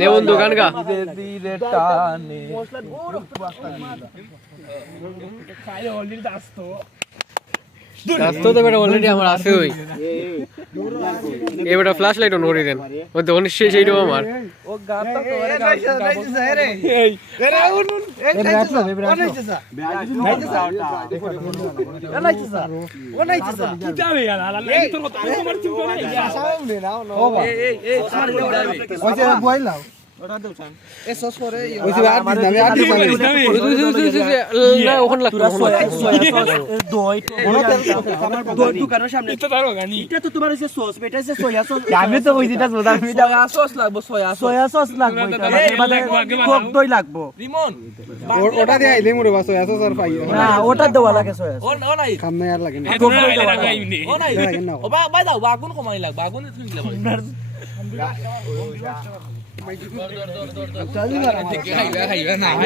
নেবুন দোকান গা রাস্তা তো বেটা অলরেডি আমার আছে ওই এবারে ফ্ল্যাশ লাইট অন করে দেন ওই দোকান শেষ এইটাও আমার ও গাতা তো আরে নাইছে রে এই রে উন এই নাইছে ও নাইছে কি যাবে यार লাগে তোর কথা আমি তোমার চিন্তা নাই আসাম নে না এই সার যাবে ওইছে বইলাও ওটা দাও সাম এ সস করে ওইছে আর দিন আমি আর দিন না ওখানে লাগতো দই আমার দই দোকানের সামনে এটা দাও গানি এটা তো তোমার হইছে সস এটা হইছে সয়া সস আমি তো ওই যেটা বলতাম আমি দাও সস লাগবো সয়া সস লাগবো মানে খুব দই লাগবো রিমন ওটা দিয়ে আইলে মোরে বা সয়া সস আর পাই না ওটা দেওয়া লাগে সয়া ও নাই কাম নাই আর লাগে না খুব দই দেওয়া লাগে ও নাই ও বা দাও বাগুন কমাই লাগবে বাগুন তুমি লাগবে